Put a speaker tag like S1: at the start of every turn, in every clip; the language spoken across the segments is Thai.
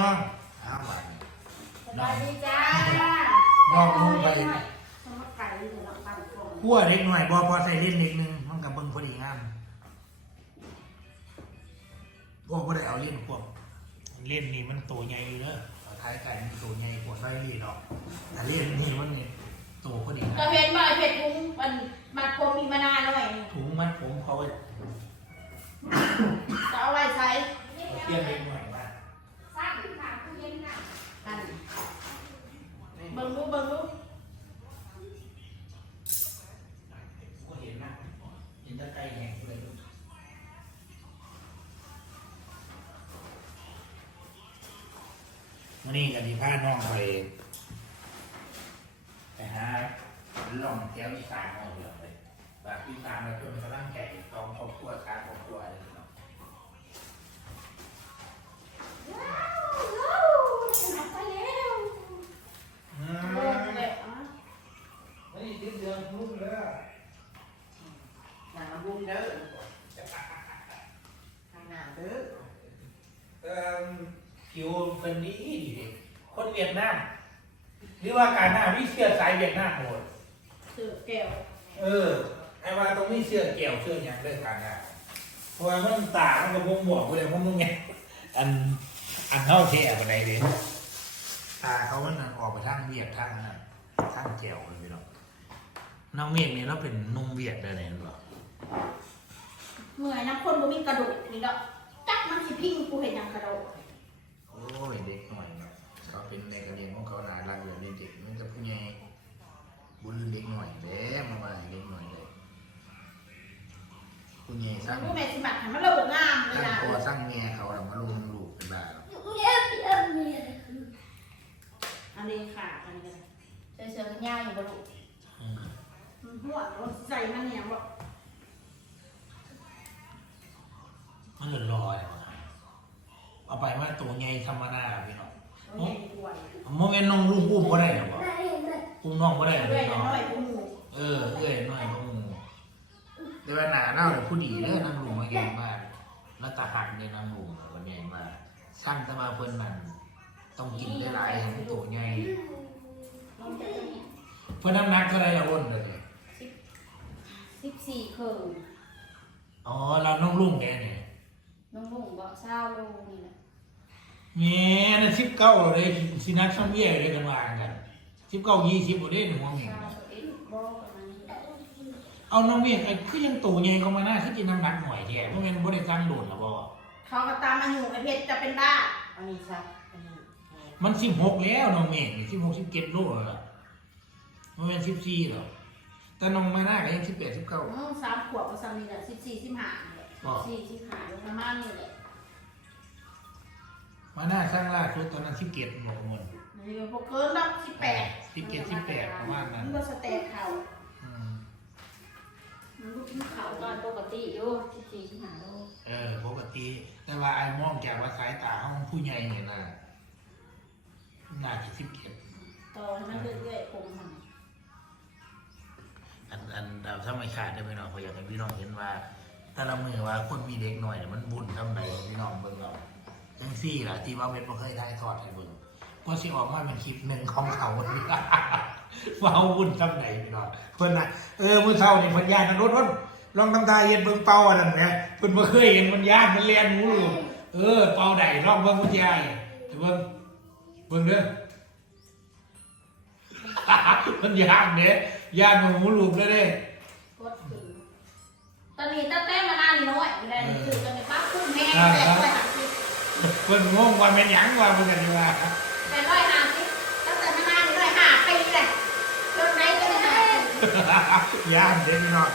S1: น้องอ้าววัน
S2: สบายดีจ้า
S1: น้องรู้ไป
S2: สมัครไก่หรือเราปั่นกลม
S1: ขั้วเล็กหน่อยบอพอใส่เล่นเล็กหนึงมันกับเบิ้งพอดีงามพวกก็ได้เอาเล่นพวกเล่นนี่มันตัวใหญ่อยู่เด้อเอาท้ายไก่มันตัวใหญ่กว่าไส้เล่นดอกแต่เล่นนี่มันนี่ตัวพอดีงา
S2: ก็
S1: ม
S2: เห็นมาเห็ดพุงมันมาพรมมีมาน
S1: วันนี้กันที่พาน้องไปไปหาล่องแถวอีสานเอาเดียวเลยแบบอีสานเราเป็นกำลังแก่กองครอบครัวค้าครอบครัวอะไรเนาะ
S2: ว้าวว้าวชนะไปแล้ว
S1: อื
S2: โอ้ยเลยอะ
S1: ไม่ได้ติดเดือนทุกเลย
S3: หนาบุญเด้อทางหนาเด้อ
S1: เอ่อ ผิวเป็นดีดีดิคนเวียดนามหรือว่าการหน้าวิเชื้อสายเวียดนามหมด
S2: เสือแก้ว
S1: เออไอ้ว่าตรงนี้เสื้อแก้วเสื้อหยังเรื่องการงานเพราะว่ามันตามันก็บ่งบอกไปเลยว่ามึงไงอันอันเท่าเท่ปานใดเด้ตาเขามันออกไปทางเวียดทางนั้นทางแก้วเลยพี่น้องน้องเมฆนี่เราเป็นหนุ่มเวียดเลยเนี่ยเห็นบ่
S2: เมื่อยน้ำคนบ่มีกระดูกนี่ดอกจักมันสิพิงกูเห็นอย่างกระดูก
S1: โอ้ยเด็กหน่อยเนาะเขาเป็นในกระเรียนของเขาหนารักเลยเด็กมันจะผู้ใหญ่บุญเด็กหน่อยเด้มาว่าให้เด็กหน่อยเลยผู้ใหญ่สร้าง
S2: กูแม่สิมักให้มันระบบงามเว
S1: ตั้ง
S2: ลา
S1: ตัวสร้างแง่เขาเรามาลุมลูกเป็นบ้าแล้ว
S2: อันนี้ค่ะอันนี้ก็เสือๆยาวอยู่บ่ลูก
S1: อืม
S2: มันหัวรถใส่มันเนี่ยบอก
S1: มันหล่นลอยว่ะ เอาไปว่าตัวใหญ่ธรรมดาพี่น้อง
S2: มันใหญ่กว่า
S1: โมเมนต์น้องลุงอุ้มก็ได้หรอวะอุ้มน้องก็ได้หรอ
S2: ด้วย
S1: พี่น้อง
S2: น้อยกูหมู
S1: เออเอ้ยน้อยก็มูแต่ว่าหนาเน่าเลยผู้ดีเด้อนั่งลุงมาเก่งมากแล้วตาหักเนี่ยนั่งลุงวันใหญ่มากสร้างแตมาเพิ่นนั่นต้องกินหลายๆให้มันตัวใหญ่
S2: น้องจะ
S1: เพิ่นน้ำหนักเท่าไรอะอ้นเลยเนี่ย
S2: สิบสี่เคิง
S1: อ๋อเราน้องลุงแกเนี่ย
S2: น้องลุงบอกเศร้าลุงนี่แหละ
S1: แง่นั่นสิบเก้าเลยสินักซ้ำเยี่ยเลยกันว่ากันสิบเก้ายี่สิบบ่ได้หนึ่งหัวเหม่ง
S2: เศร้าตัวเองบอกกับมัน
S1: เอาน้องเมียไอ้คือยังตัวใหญ่ก็มาหน้าคือกินน้ำหนักหน่อยแท้เพราะงั้นบ่ได้ตั้งโดดหรอบ่
S2: เขาก็ตามมาอยู่ไอเพชรจะเป็นบ้า
S3: อันนี้ซักอันนี้
S1: มันสิบหกแล้วน้องเมฆนี่สิบหกสิบเจ็ดโลแล้วล่ะมันเป็นสิบสี่หรอแต่น้องมาหน้าก็ยังสิบแปดสิบเก้า
S2: อืมสามขวบก็ซ้ำนี่แหละสิบสี่สิบห้านี่แหละสิบสี่สิบห้าลงประมาณนี่แหละ
S1: มาหน้าสร้างล่าสุดตอนนั้นสิบเจ็ดบอกมัน
S2: นี่พวกเกินแล้วสิบแปด
S1: สิบเจ็ดสิบแปดประมาณนั้น
S2: มันก็สเตทเขา
S1: อืม
S2: มันก็กินเขาตอนปกติอยู่สิบสี่สิบห้าโล
S1: เออปกติ แต่ว่าไอ้มองจากว่าสายตาของผู้ใหญ่เนี่ยนะน่าจะสิบเจ็ด
S2: ต่อให้มันเรื่อยๆผมมัน
S1: อันอันดาวถ้าไม่ขาดได้ไหมน้องเขาอยากให้พี่น้องเห็นว่าแต่ละมือว่าคนมีเด็กหน่อยเนี่ยมันบุญทำไหนพี่น้องเบิ่งเรา จังซี่ล่ะที่ว่าเป็นบ่เคยได้ทอดให้เบิ่งก็สิออกมาเป็นคลิปหนึ่งของเขาว่าเอาบุญทำไหนพี่น้องเพิ่นน่ะเออมื้อเช้านี่เพิ่นย่านรถรถลองทำทายเย็นเบิ่งเป่าอันนั้นนะเพิ่นบ่เคยเห็นมันย่านมันเรียนหมูลูกเออเป่าได้ลองเบิ่งคุณยายเดี๋ยวเบิ่งเบิ่งเด้อมันย่านเด้ย่านหมูลูกเลยเด้
S2: กดถึงตอนนี้ตั้งแต่มานานน้อยไม่ได้คือตอนนี้ป้าคุ้มแห้งแต่ร้อยห้าสิบ
S1: เพิ่นงงว่าแม่นหยังว่าเพิ่นกันว่า
S2: แต่ร้อยห้าสิบตั้งแต่มานานร้อยห้าปีเลยจนไหนก็ไม่หาย
S1: ย่านเด้พี่น้อง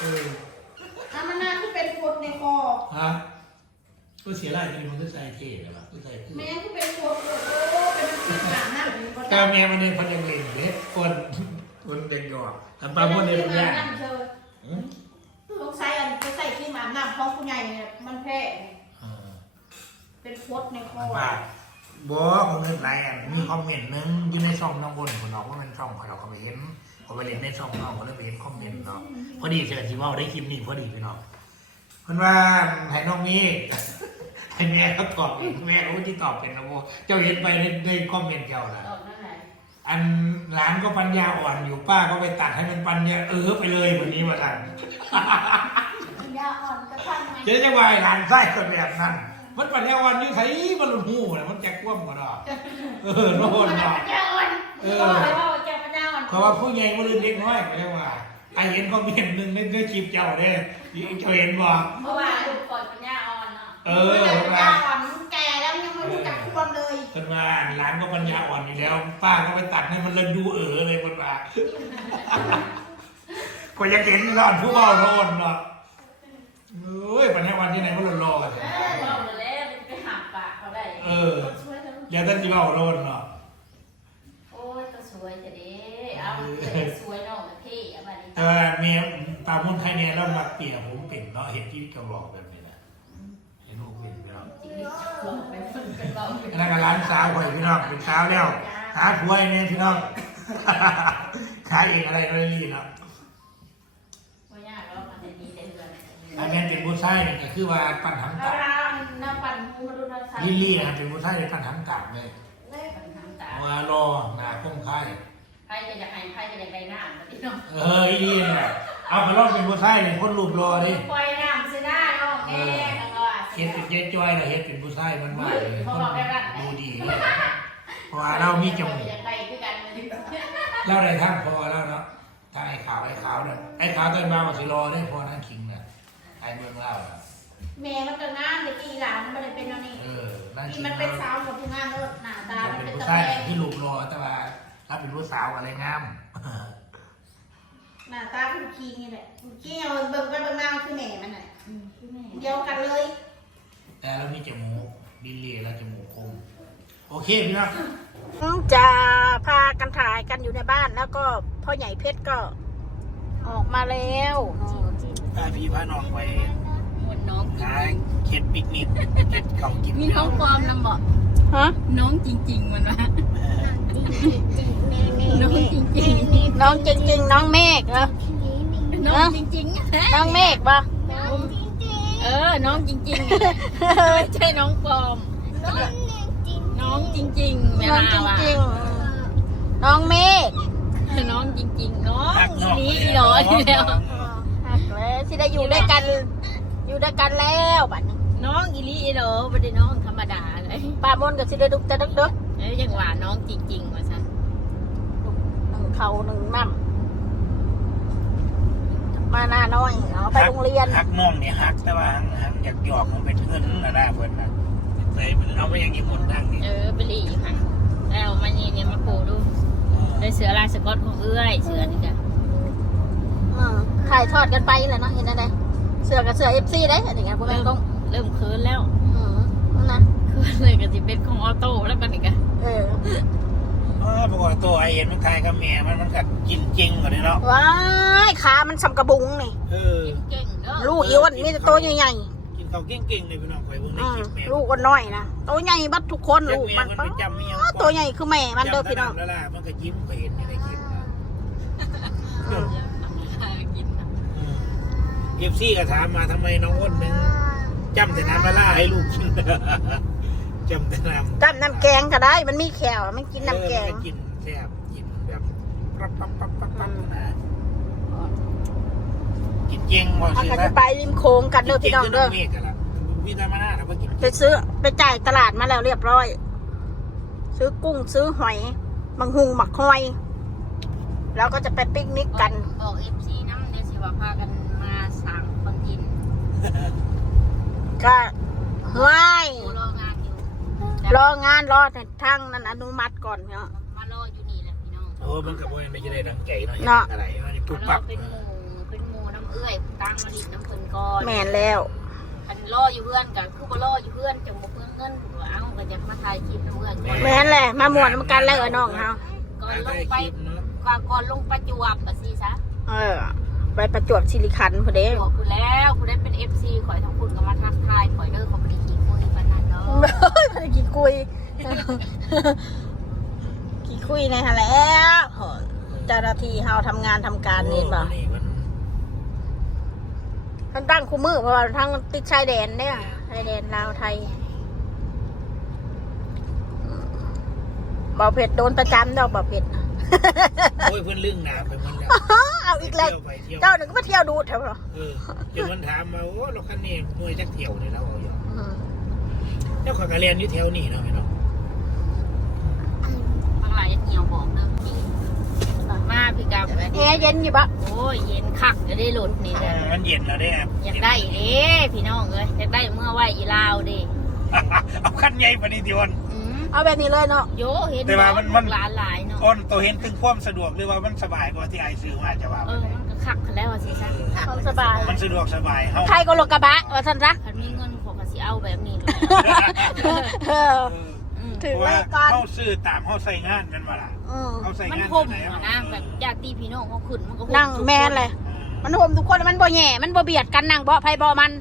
S1: เออ
S2: ถ้ามานานที่เป็นกดในคอ
S1: ฮะก็เสียรายเป็นมันก็ใส่เท่แล้วล่ะก็ใส่คือ
S2: แม้ที่เป็นกดโอ้เป็นสิ่งหนาหน้าหรือก็
S1: แต่แม่มันเนี่ยเพิ่นยังเล่นเด้คนคนเด็กหยอกแต่ปลาบ่ได้ทุกอย่าง
S2: เธอ
S1: อืม
S2: ต้องใส่อันไปใส่ที่หมาหน้าเพราะผู้ใหญ่เนี่ยมันแพ้
S1: เออ
S2: เป็นกดในคอ
S1: ว่าบ่ผมเห็นหลายอันมีคอมเมนต์หนึงอยู่ในช่องน้องบนผมบอกว่ามันช่องเขาเราก็ไปเห็นผมไปเล่นในช่องน้องก็เลยไปเห็นคอมเมนต์เนาะพอดีเจอที่ว่าได้คลิปนี้พอดีพี่น้องเพิ่นว่าให้น้องมีทให้แม่เขาตอบเองแม่รู้ที่ตอบเป็นนะโมเจ้าเห็นไปในในคอมเมนต์เจ้านะ
S4: ตอบนั่นแหละ
S1: อันหลานก็ปัญญาอ่อนอยู่ป้าก็ไปตัดให้มันปัญญาเออไปเลยวันนี้มาทัน
S4: ยาอ่อนก็ทำไง
S1: เจ๊จะวายหลานไส้คนแบบนั้น มันปัญญาอ่อนอยู่ไสมันหลุดหูนะมันแจกคว่ำกว่าดอกเออโน่นดอก
S4: ปัญญาอ่อน
S1: เออ
S4: บอกเลยว่าเจ้าปัญญาอ่อน
S1: เพราะว่าผู้ใหญ่มันเด็กน้อยก็เรียกว่าไอเห็นคอมเมนต์หนึ่งในในคลิปเจ้าเนี่ยเจ้าเห็นบ่
S4: เพราะว่าลูกก่อนปัญญาอ่อนเนาะ
S1: เออ
S2: ปัญญาอ่อนแก่แล้วยังไม่รู้จักควมเลย
S1: คนว่าหลานก็ปัญญาอ่อนอยู่แล้ว ป้าก็ไปตัดให้มันเลยดูเออเลยคนว่าก็ยังเห็นนอนผู้เบาโน่นเนาะเอ้ยปัญญาวันที่ไหนมันรอๆกัน
S4: เออ เขาได้
S1: เออ
S4: ช่วยเถอะ
S1: เดี๋ยวท่านที่เบาโน่นเนาะ
S4: โอ้ยก็สวยจะเด้เอาแต่สวยเนาะเท่อะบัดนี้
S1: แต่ว่าเมียตามมุนไทยเนี่ยเรามาเปลี่ยนผมเป็นเนาะเห็นที่กระบอกแบบนี้นะเห็นลูกเป็นพี่น้อง
S4: จริงดิลงไปฝึกกันลอง
S1: อันนั้นก็ร้านสาวข่อยพี่น้องเป็นสาวแล้วหาผัวไอ้เนี่ยพี่น้อง ขายเองอะไรก็ได้ดีเนาะ
S4: ว่ายากแล้วมันจะดีได้เดือน
S1: อันนี้เป็นผู้ชายเนี่ยก็คือว่าปั้นทั้ง
S4: เอา
S1: กา
S4: ละน้ำปั่นหู มาดูน้ำซัน
S1: ลิลลี่นะเป็นผู้ชายที่ปั้นทั้งกาเลย
S4: ปั่นน้ำตา
S1: เอามารอหนาคงคาย
S4: ใครจะอยากให้ใครจะอยากได้น้ำบัดนี้เนาะ
S1: เอออีนี่แหละเอาไปรอบเป็นผู้ชายเนี่ยคนรูปรอดิ
S4: ปล่อยน้ำเสียหน้าเนาะแน่แล้วก็
S1: เฮ็ดเป็นเจ๊จ้อยนะเฮ็ดเป็นผู้ชายมันมากเลย
S4: เขา
S1: คน
S4: บอกได้ว่า
S1: ดูดีเลยเพราะว่าเรามีจมูก
S4: อยากได้คือกันเลย
S1: เราได้ทั้งพอแล้วเนาะทั้งไอ้ขาวไอ้ขาวเนี่ยไอ้ขาวต้นมาว่าสิรอได้พอนั่งคิงเนี่ยไอ้เมืองเล่าน่ะ
S2: แม่มันก็งามเด็กอีหลานมันเลยเป็นเอานี่
S1: เออนั่ง
S2: นี่
S1: คิง
S2: มันเป็นสาวหมดทุกงานเลยหน้าตา
S1: มัน
S2: มัน
S1: เป็น
S2: เป็น
S1: ผู้
S2: ตะ
S1: ชาย
S2: แบง
S1: ที่รูปรอแต่ว่าถ้าเป็นผู้สาวอะไรงาม
S2: หน้าตาคุณคีนี่แหละคุณคีเอาเบิ่งไปเบิ่งมาคือแม่มันน่ะ
S4: อืมคือแม่
S2: เดียวกันเลย
S1: แต่เรามีจมูกดินเลียแล้วจมูกคมโอเคพี่น้อง
S2: จะพากันถ่ายกันอยู่ในบ้านแล้วก็พ่อใหญ่เพชรก็ออกมาแล้ว
S1: พาพี่พาน้องไป
S4: หมด น้อง
S1: หาเข็ดปิกนิกเข็ดเขากิน
S4: มีน้องปลอมนำบอก
S2: ฮะ
S4: น้องจริง ๆ มันวะน้องจริง
S2: น้องจริง ๆ น้องเมฆเหรอ
S4: ๆน้องจริงๆ
S2: น้องเมฆปะ
S4: เออ น้องจริงๆไม่ใช่น้องปลอม น้องจริงๆเว
S2: น้อง
S4: ลา
S2: จ
S4: ว่ะ
S2: ริงๆน้องเมฆ
S4: น้องจริง ๆ น้อง
S1: หักน้อง
S4: นี้อีหลออยู่แล้ว
S2: หักแล้วที่ได้อยู่ด้วยกัน อยู่ด้วยกันแล้วบัดนี้
S4: น้องอีหลีอีหลอไม่ได้น้องธรรมดาเลย
S2: ป้ามนกับสิได้ดุกจะดึกดึก
S4: เอ้ยยังว่าน้องจริงๆว่าซะ
S2: หนึ่งเขาหนึ่งน้ำมาหน้าน้อยเอาไปโรงเรียน
S1: หักน้องเนี่ยหักแต่ว่าหักหักอยากหยอกมันเป็นเพื่อนนะได้เพื่อนนะใส่มันเอาไปอย่างนี้หมดดังนี่
S4: เออไปรีค่ะแล้วมานี่เนี่ยมาปูดูได้เสือลายสก๊อตของเอื้อยเสือนี่จ้ะ
S2: อืมถ่ายทอดกันไปแหละเนาะเห็นอะไร เสือกับเสือเอฟซีได้อะไรเงี้ยพวกนั้น
S4: เริ่ม
S2: ก็
S4: เริ่มเคินแล้ว
S2: อืมนั่นนะ
S4: เคินเลยก็สิเป็นของออโต้แล้วกันอีกอะ
S2: เออ
S1: เออปกติตัวไอเห็นมันทายกับแม่มันมันกัดกินจริงกว่านี้เนาะ
S2: ว้ายขามันสำกระบุงนี่
S1: เออ
S4: เก่งเด้อ
S2: ลูกอีวันมีแต่ตัวใหญ่
S1: กินเขาวเก่งๆเลยพี่น้องคอยเบิ่ง
S2: ๆ
S1: ใน
S2: อื
S1: ค
S2: ม
S1: ลิปแม่
S2: ลูกก็น้อยนะตัวใหญ่บัดทุกคนลูก
S1: มั
S2: มันน
S1: มันไปจำเมีย
S2: อ้าวตัวใหญ่คือแม่มันเด้อพี่น้อง
S1: แล้วล่ะมันก็ยิ้มก็เห็นอยู่ในคลิปนะ
S2: อืม
S4: กินนะ
S1: เอฟซีก็ถามมาทำไมน้องอ้นนึงจำแต่น้ำปลาร้าให้ลูกกิน จำแต่น้ำ
S2: จำน้ำแกงก็ได้ มันมีแขวมันกินน้ำแกง
S1: เออมักินแซ่บกินแบบปั๊บปั๊บปั๊บปั๊บปั๊บนะกินเจงบ่
S2: ถ้า
S1: ซื้อ
S2: เขา
S1: นะ
S2: จะไปริมโค้งกันเด้อพี่น้องเด้อ
S1: เมฆกันละวิตามินาถ้าไปกิน
S2: ไปซื้อไปจ่ายตลาดมาแล้วเรียบร้อย ซื้อกุ้งซื้อหอยบางหุงหมักหอย แล้วก็จะไปปิกนิกกัน
S4: บอกเอฟซีน้ำเดี๋ยวสิว่าพากัน มาสั่งคอนเทนต์
S2: ก็ห้าย
S4: กูรองานอยู่
S2: รองานรอแต่ทางนั้นอนุมัติก่อนเนาะ
S4: มารออยู่นี่แหละพี่น้อง
S1: โอ้มันกับว่าไม่จะได้ดังใจเนาะ
S2: เนาะ
S1: อะไรมันจะปุ๊บ
S4: มารอ
S1: ปั๊บ
S4: เป็นหมูเป็นหมูน้ำเอื้อยตั้งมาดินน้ำเพิ่นก่อน
S2: แม่นแล้ว
S4: อันรออยู่เพื่อนกันคือบ่รออยู่เพื่อนจังบ่เพื่อนเงินผมว่าเอ้าก็จะมาถ่ายคลิปน้ำเอื้อยก่อน
S2: แม่นแหละมาหมวนนำกันแล้วเออน้องเฮา
S4: ก่อนล
S1: ได้
S4: งไป
S1: คลิปเนาะ
S4: ว่าก่อนลงประจวบอะสิซะ
S2: เออ ไปประจวบชิริคันธ์พอดี
S4: ขอบคุณแล้วคุณได้เป็นเอฟซีขอยทั้งคุณก็มาทักทายขอยก็ขอบริกีคุยปานนั้นเนาะ
S2: เฮ้ยมันจะกี่กุยกี่คุยในฮะแล้วเจ้าหน้าที่เฮาทำงานทำการนี่
S1: ป่ะ
S2: ท่านตั้งคู่มือเพราะว่าทั้งติดชายแดนเนี่ยชายแดนลาวไทยบ่อเพชรโดนประจำดอกบ่อเพชร
S1: โอ้ยเพื่อนเรื่องน้ำไปหมันแล้ว
S2: เอาอีกแล้ว
S1: เที่ยวไปเที่ยว
S2: เจ้าหนึ่งก็มาเที่ยวดูแถวเหรอ
S1: เออเดี๋ยวมันถามมาโอ้เราคันนี้หน่วยจักเที่ยวเลยแล้วเอาอยู่
S2: อืม
S1: เจ้าขอกระเรียนอยู่แถวนี้เนาะพี่น้อง
S4: บางรายเหี่ยวบอกเด้อพี่มาพี่กับ
S2: แอร์เย็นอยู่ปะ
S4: โอ้ยเย็นคักจะได้หลุดนี่
S1: เอ
S4: เด้อ
S1: อมันเย็นแล้วเด้ครับ
S4: อยากได้เด้พี่น้องเอ้ยอยากได้เมื่อไหวอีลาวเด้
S1: เอาคันใหญ่ปณิติวัน
S4: อืม
S2: เอาแบบนี้เลยเนาะ
S4: โยเห็น
S1: แต่ว่ามันมัน
S4: หลานหลายเนาะ
S1: อ้นตัวเห็นถึงความสะดวกหรือว่ามันสบายกว่าที่ไอซื้อมาจะว่า
S4: เออ มันก็คักกันแล้วว่าสิซั่น
S2: ความสบาย
S1: มันสะดวกสบายเฮา
S2: ใครก็รถกระบะว่าสันรัก
S4: คันมีเงินผมก็สิเอาแบบนี้เลย
S2: เออ
S4: อืม
S2: ถือ
S1: เพราะ
S2: เล
S1: ว่า
S2: ขก่อน
S1: เฮาซื้อตามเฮาใส่งานแมันว่าล่ะ
S2: อืม
S1: เฮาใส่
S4: มัน
S1: งาน
S4: คม
S1: ไหน
S4: อะนะแบบญาติพี่น้องเขาขึ้นมันก็ห่ม
S2: นั่ง
S4: ทุกค
S2: แม่นเลย มันห่มทุกคนมันบ่แหย่มันบ่เบียดกันนั่งเบาะไผเบาะมัน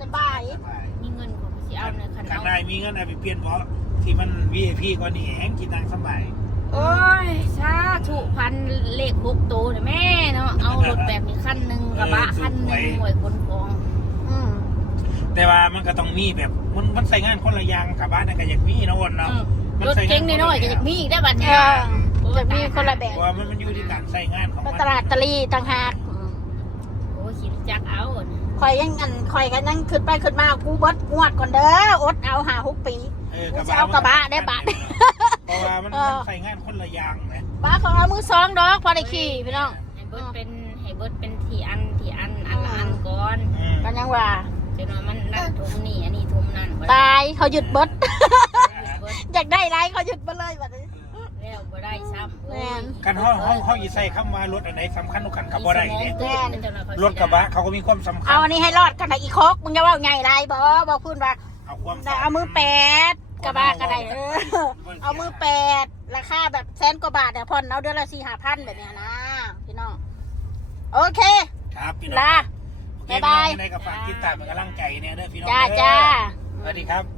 S2: สบาย
S1: สบาย
S4: มีเงินผมก็สิเอาในคัน
S1: ข้าง
S4: เอา
S1: ในมีเงินเอาไปเปลี่ยนเบาะ ที่มัน VIP กว่านี้แหงกินนั่งสบาย
S4: โอ้ยสาธุพันเลขหกตัวเนี่ยแม่เนาะเอารถแบบนี้คันหนึ่งกระบะคันหนึ่งหวยขนของ
S2: อืม
S1: แต่ว่ามันก็ต้องมีแบบมันมันใส่งานคนละอย่างกับบ้านนั่นก็อยากมีนะวนเนาะ
S4: อืมรถเก๋งน้อยๆก็อยากมีอีกได้บัด
S2: เอ
S4: เนี้ย
S2: อจะมีคนละแบ
S1: เพ
S2: บ
S1: ราะว่ามันมันอยู่ที่การใส่งานของ
S2: ไป
S1: มัน
S2: ตลาดตะลีต่างหากอืม
S4: โอ้ยขี่จักรเอา น่ะ
S2: ข่อยยังอันข่อยกันยังขึ้นไปขึ้นมากูเบดงวดก่อนเด้ออดเอาหาหกปี
S1: เออ
S2: กูจะเอากระบะได้บะ
S1: เพราะว่ามัน
S2: เออ
S1: มันใส่งานคนละอย่างนะ
S2: ป้าของเอามือสองดอกพอได้ขี่พี่น้อง
S4: ให้เบิดเป็นให้เบิดเป็นทีอันทีอันอันละอันก่อน
S1: อืม
S2: กันยังว่า
S4: จนว่ามันนั่นทุมนี่อันนี้ทุมนั่นบ่ได้
S2: ตายเขาหยุดเบด
S4: เบิด
S2: อยากได้ไรเขาหยุดมาเลยแบบนี้
S4: แล้ว บ่ได้ซ้ำโอ้
S2: แม่
S4: ย
S2: น
S1: กันห้องห้องห้องอีใส่คำว่ารถอันไหนสำคัญทุกคันกับบ่ได้เนี่ย
S4: แม่นเจ้าหน้าที่
S1: รถกระบะเขาก็มีความสำคัญ
S2: เอาอันนี้ให้รอดกันนะอีคอกมึงจะว่าไงไรบอบอกพูดว่า
S1: เอาความ
S2: แต่เอามือแปดกระบะกระไดเออเอามือแปดราคาแบบแสนกว่าบาทเดี๋ยวผ่อนเอาเดือนละสี่ห้าพันแบบเนี้ยนะพี่น้องโอเค
S1: ครับพี่น้อง
S2: ลา
S1: โอเค
S2: บ๊ายบาย
S1: ในกับฝากติดตามเป็นกำลังใจเนี่ยเด้อพี่น้อง
S2: จ้า
S1: เด้อ
S2: จ้า
S1: สวัสดีครับ